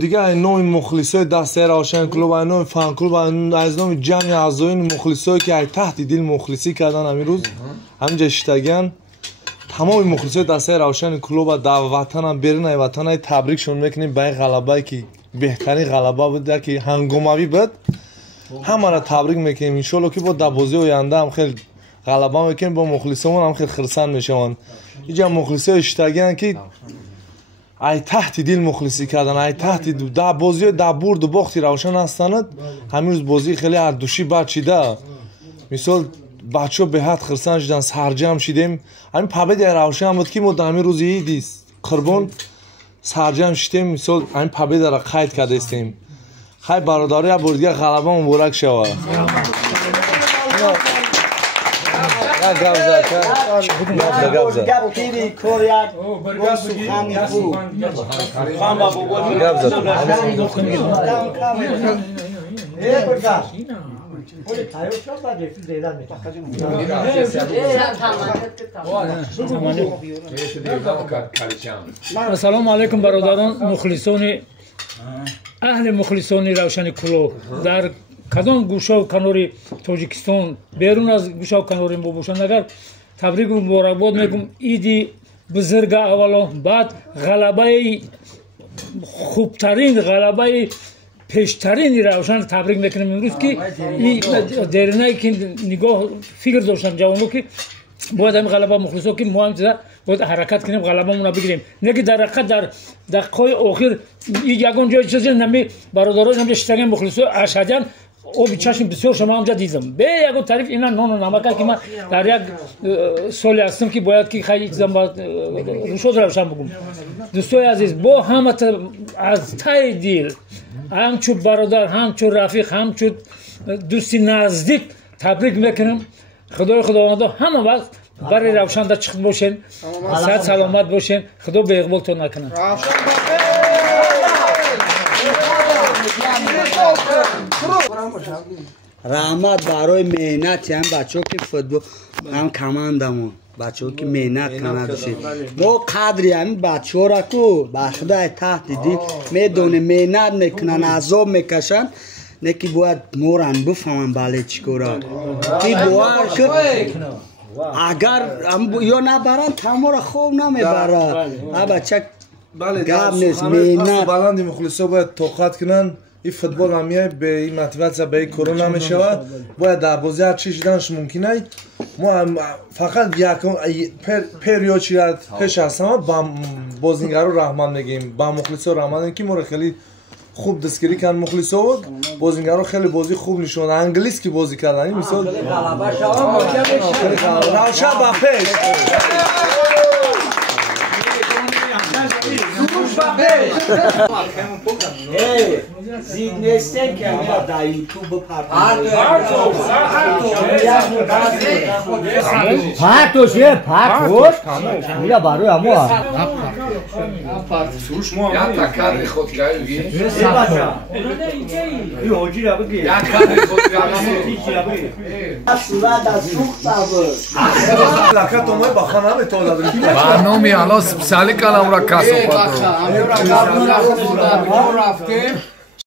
دیگه نوع مخلصای دسته روشن کلوب و نوع فن کلوب و از نوع جمع اعضایان مخلصایی که تحت دل مخلصی کردن امروز همینجا شتگن تمام مخلصای دسته روشن کلوب در وطن هم بیرون وطن تبریکشون میکنیم به این غلبه که بهترین غلبه بود که هنگاموی بود. همه را تبریک میکنیم. ان شاءالله که با در بازی آینده هم خیلی غلبه میکنیم. با مخلصمون هم خیلی خرسند میشون. اینجا مخلصای شتگن که ای تحت دل مخلصی کردن، ای تحت در بازی در برد و باختی روشن هستند. همین بازی خیلی اردوشی بد شده. مثال بچه به حد خرسند شدن، سرجم شدیم. همین پبه در روشن بود که ما در همین روز عیدی قربان سرجم شدیم. مثال همین پبه در قید کرده استیم. خیلی برادری ها بردگه غلبه مبارک شود. السلام علیکم برادران مخلصان اهل مخلصان روشن کلوب در کدام گوشه و کنار تاجیکستان بیرون از گوشه و کنار ما باشند اگر تبریک و مبارکباد میگم عید بزرگ اولا بعد غلبه خوبترین غلبه پیشترین روشن تبریک میکنم امروز که درنه که نگاه فکر داشتن جوانو که باید هم غلبه مخلصا که ما هم باید حرکت کنیم غلبه مون بگیریم نه که در حقیقت در دقیقه آخر یگان جای چیزی نمی برادران هم شتگن مخلصا اشهدن او چشم بسیار شما همجا دیدم به یگو تعریف اینا نان و نمک که من در یک سال هستم که باید که خیلی چیزا باید روشود روشن بگم. دوستای عزیز با همه از ته دل همچون برادر همچون رفیق همچون دوستی نزدیک تبریک میکنم. خدای خداوندا همه وقت برای روشن در چخت باشین، صحت سلامت باشین، خدا به اقبالتون نکنه. رحمت برای مهنت هم بچه که فوتبال هم کماندمون بچه که مهنت کنند ما قدری همین بچه ها را که بخدا تحت دید میدونه مهنت میکنن عذاب میکشن نکی باید مورن بفهمن بله چیکارا که باید که اگر یا نبرن تمام خوب نمیبرن بچه گم نیست مهنت بلندی مخلصا باید توقعت کنن. این فوتبال همیه به این موتیواسیا به این کرونا میشود. باید در بازی هر چی شدنش ممکنه. ما فقط یک پریود چیرد پیش هستم با بازیگرا رحمت میگیم با مخلصا رحمت میگیم که ما خیلی خوب دستگیری کردن مخلصا بود. بازیگرا خیلی بازی خوب نشون انگلیس که بازی کردن مثلا روشن با پیش زید نیسته که ما در یوتیوب پرتوش یه پرتوش میره برای همو یا تکر خود گایی این حاجی را بگیر یا تکر خود گایی اصلا در سوخ سابر لکت اومای بخانه همه تازه بریم برنامه الان سپسیالی کنم را کسو رفتیم